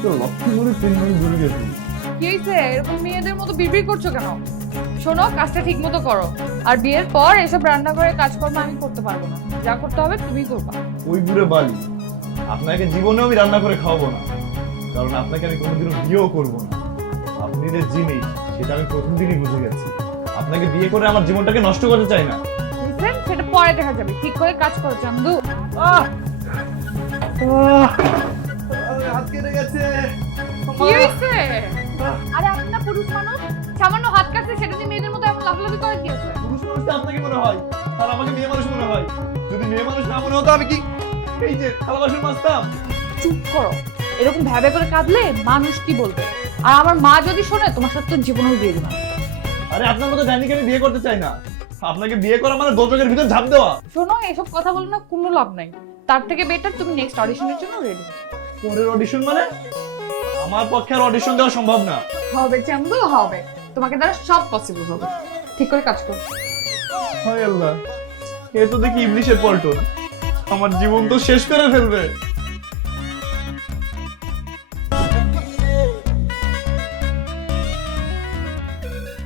একটা লক্ষ্য করে 3 মাস দূরে গেছি। কি হয়েছে? এরকম মেয়েদের মতো বিড়বিড় করছো কেন? শোনো, কাজটা ঠিক মতো করো। আর বিয়ের পর এসব রান্নাঘরের কাজকর্ম আমি করতে পারবো না। যা করতে হবে তুমিই করবা। ওই বুড়ে বালি, আপনাকে জীবনেও আমি রান্না করে খাওয়াবো না, কারণ আপনাকে আমি কোনোদিনও বিয়েও করবো না। আপনি যে জিনিস সেটা আমি প্রথম দিনই বুঝে গেছি। আপনাকে বিয়ে করে আমার জীবনটাকে নষ্ট করতে চাই না। বুঝলেন? সেটা পরে দেখা যাবে। ঠিক করে কাজ করো চান্দু। হাত কেটে গেছে। কি হয়েছে? আরে আপনি না পুরুষ মানুষ, সামান্য হাত কাটছে সেটা দিয়ে মেয়েদের মতো এমন লাফালাফি করে কি আছে? পুরুষ মানুষটা আপনাকে মনে হয়, আর আমাকে মেয়ে মানুষ মনে হয়। যদি মেয়ে মানুষ না মনে হতো আমি কি এই যে থালা বাসন মাজতাম? চুপ করো। এরকম ভেবে করে কাঁদলে মানুষ কি বলবে? আর আমার মা যদি শোনে তোমার সাথে তো জীবনেও বিয়ে দেবে না। আরে আপনার মতো ডাইনিকে আমি বিয়ে করতে চাই না। আপনাকে বিয়ে করা মানে দোজখের ভিতর ঝাঁপ দেওয়া। শোনো, এসব কথা বলে না কোনো লাভ নাই। তার থেকে বেটার তুমি নেক্সট অডিশনের জন্য রেডি পরের অডিশন মানে? আমার পক্ষে আর অডিশন দেওয়া সম্ভব না। হবে চান্দু, হবে। তোমাকে দ্বারা সব পসিবল হবে। ঠিক করে কাজ করো। হায় আল্লাহ, এ তো দেখি ইবলিশের পল্টন। আমার জীবন তো শেষ করে ফেলবে।